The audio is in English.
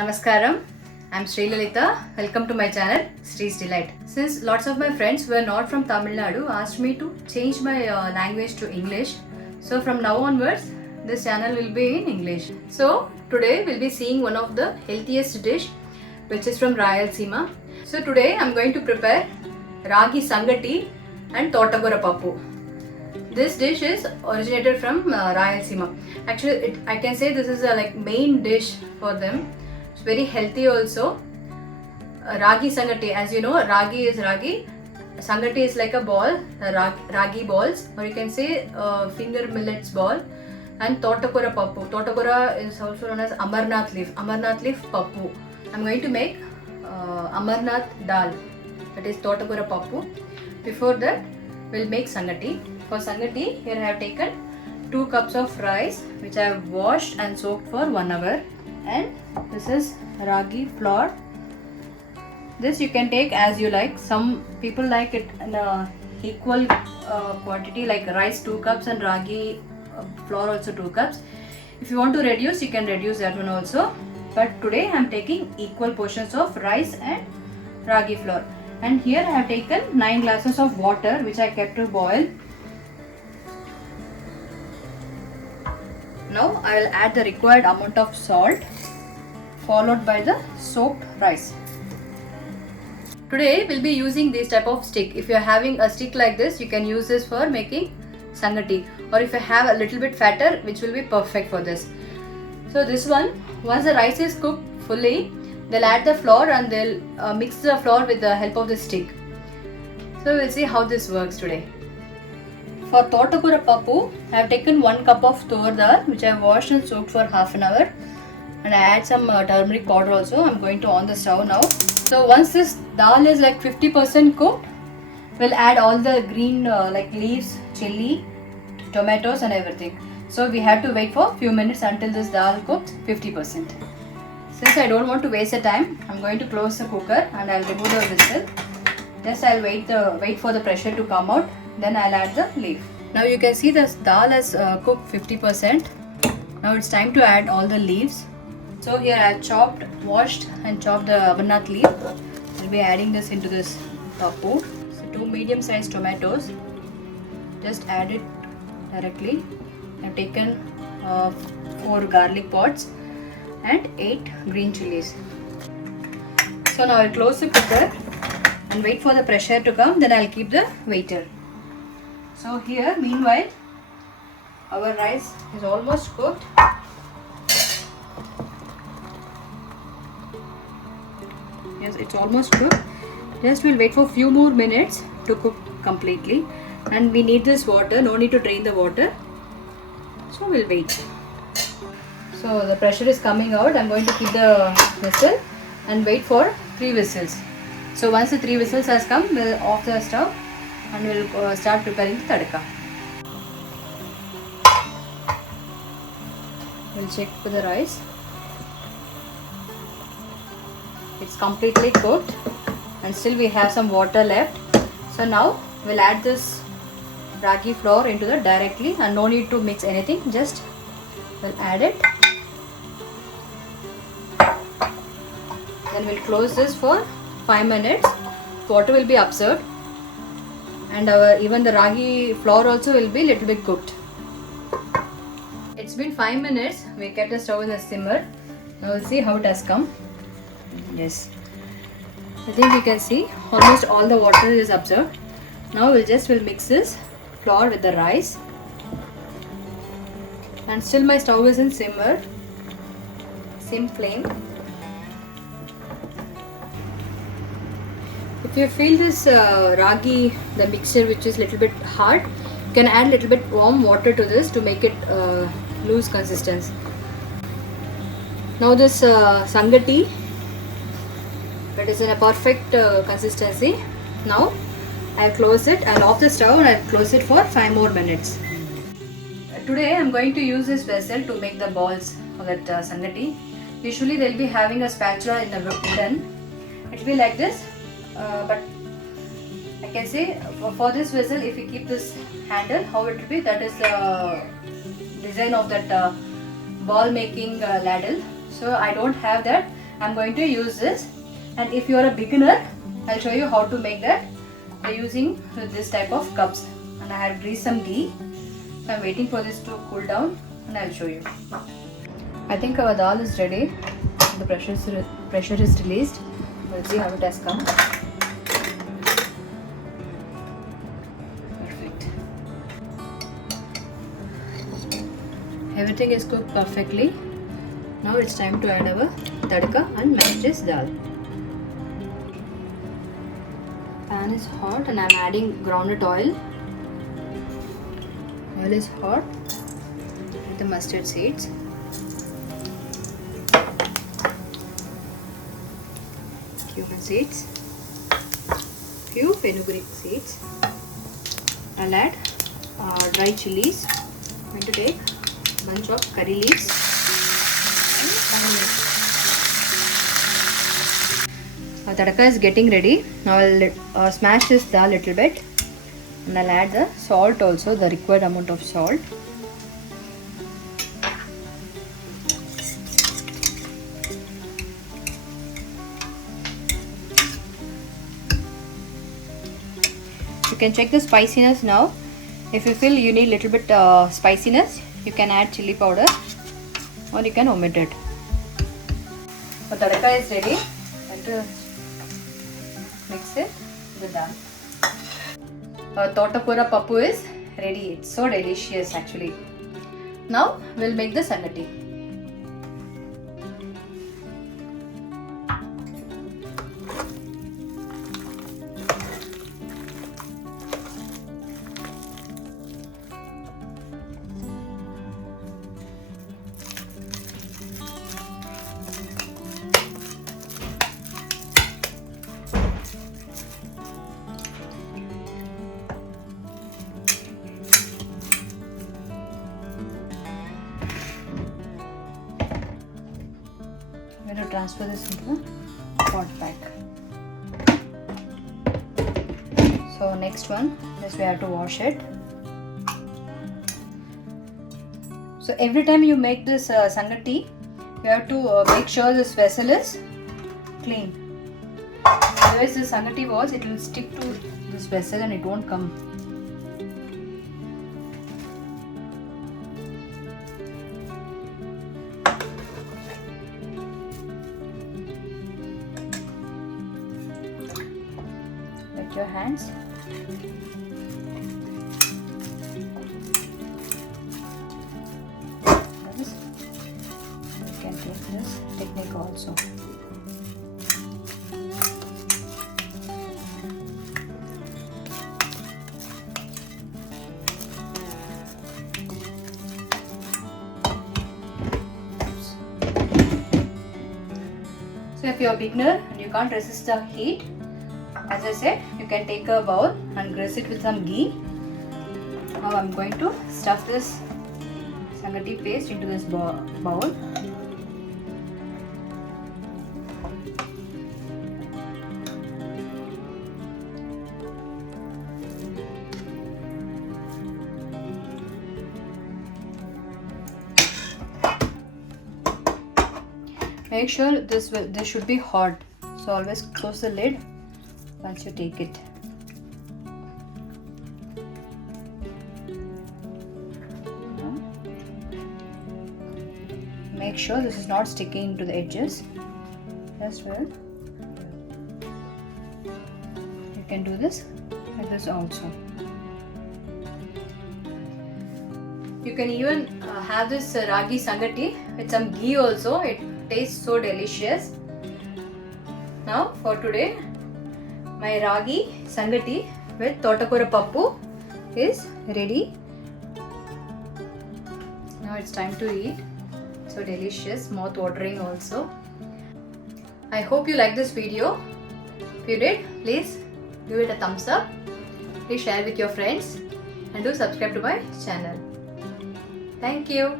Namaskaram, I'm Sri Lalita. Welcome to my channel Sri's Delight. Since lots of my friends who are not from Tamil Nadu asked me to change my language to English, so from now onwards this channel will be in English. So today we'll be seeing one of the healthiest dish which is from Rayalaseema. So today I'm going to prepare Ragi Sangati and Totagora Pappu. This dish is originated from Rayalaseema. Actually, I can say this is a main dish for them. It's very healthy also. Ragi Sangati, as you know, Ragi is Ragi. Sangati is like a ball, Ragi balls, or you can say finger millets ball. And Totagora Pappu. Totagora is also known as Amarnath leaf. Amarnath leaf Pappu. I'm going to make Amarnath dal. That is Totagora Pappu. Before that, we'll make Sangati. For Sangati, here I have taken 2 cups of rice which I have washed and soaked for 1 hour. And this is Ragi flour. This you can take as you like. Some people like it in a equal quantity, like rice 2 cups and Ragi flour also 2 cups. If you want to reduce, you can reduce that one also. But today I am taking equal portions of rice and Ragi flour. And here I have taken 9 glasses of water which I kept to boil. Now I will add the required amount of salt followed by the soaked rice. Today we'll be using this type of stick. If you are having a stick like this, you can use this for making Sangati, or if you have a little bit fatter, which will be perfect for this. So this one, once the rice is cooked fully, they'll add the flour and they'll mix the flour with the help of the stick. So we'll see how this works today. For Totagora Pappu, I have taken 1 cup of tur dal which I have washed and soaked for half an hour, and I add some turmeric powder also. I'm going to on the stove now. So once this dal is like 50% cooked, we'll add all the green like leaves, chilli, tomatoes and everything. So we have to wait for few minutes until this dal cooks 50%. Since I don't want to waste the time, I'm going to close the cooker and I'll remove the whistle. Just I'll wait for the pressure to come out. Then I'll add the leaf. Now you can see this dal has cooked 50%. Now it's time to add all the leaves. So here I have washed and chopped the Amarnath leaf. I'll be adding this into this pappu. So 2 medium-sized tomatoes. Just add it directly. I've taken 4 garlic pods and 8 green chilies. So now I'll close the cooker and wait for the pressure to come. Then I'll keep the waiter. So here, meanwhile, our rice is almost cooked. Yes, it's almost cooked. Just we'll wait for few more minutes to cook completely. And we need this water, no need to drain the water. So we'll wait. So the pressure is coming out. I'm going to keep the whistle and wait for 3 whistles. So once the 3 whistles has come, we'll off the stove and we'll start preparing the tadka. We'll check for the rice. It's completely cooked and still we have some water left. So now we'll add this Ragi flour into the directly and no need to mix anything. Just we'll add it. Then we'll close this for 5 minutes. Water will be absorbed. And even the Ragi flour also will be little bit cooked. It's been 5 minutes. We kept the stove in the simmer. Now we'll see how it has come. Yes, I think you can see almost all the water is absorbed. Now we'll mix this flour with the rice. And still my stove is in simmer, sim flame. If you feel this ragi, the mixture which is little bit hard, you can add little bit warm water to this to make it loose consistency. Now this Sangati, it is in a perfect consistency. Now I'll close it, I'll off the stove and I'll close it for 5 more minutes. Today I'm going to use this vessel to make the balls of that Sangati. Usually they'll be having a spatula in the wooden. It will be like this. But I can say for this vessel, if you keep this handle, how it will be, that is the design of that ball making ladle. So I don't have that. I'm going to use this, and if you are a beginner, I'll show you how to make that by using this type of cups. And I have greased some ghee. So I'm waiting for this to cool down and I'll show you. I think our dal is ready. The pressure is released. We'll see how it has come. Perfect. Everything is cooked perfectly. Now it's time to add our tadka and mash this dal. Pan is hot and I'm adding groundnut oil. Oil is hot with the mustard seeds. Cumin seeds. Few fenugreek seeds. I'll add dry chilies. I'm going to take a bunch of curry leaves. Our tadka is getting ready. Now I'll smash this dal a little bit, and I'll add the salt also, the required amount of salt. You can check the spiciness now. If you feel you need little bit spiciness, you can add chili powder or you can omit it. The tadka is ready. And to mix it with dal. Our totapura pappu is ready. It's so delicious actually. Now we'll make the sangati. I'm going to transfer this into the pot pack. So next one, this we have to wash it. So every time you make this sangati, you have to make sure this vessel is clean. Otherwise the sangati balls, it will stick to this vessel and it won't come. Wet your hands. You can take this technique also. So if you're a beginner and you can't resist the heat, as I said, you can take a bowl and grease it with some ghee. Now I'm going to stuff this sangati paste into this bowl. Make sure this should be hot, so always close the lid once you take it. Make sure this is not sticking to the edges as well. You can do this like this also. You can even have this ragi sangati with some ghee also. It tastes so delicious. Now for today, my ragi sangati with totapura pappu is ready. Now it's time to eat. So delicious, mouth watering also. I hope you like this video. If you did, please give it a thumbs up. Please share with your friends and do subscribe to my channel. Thank you.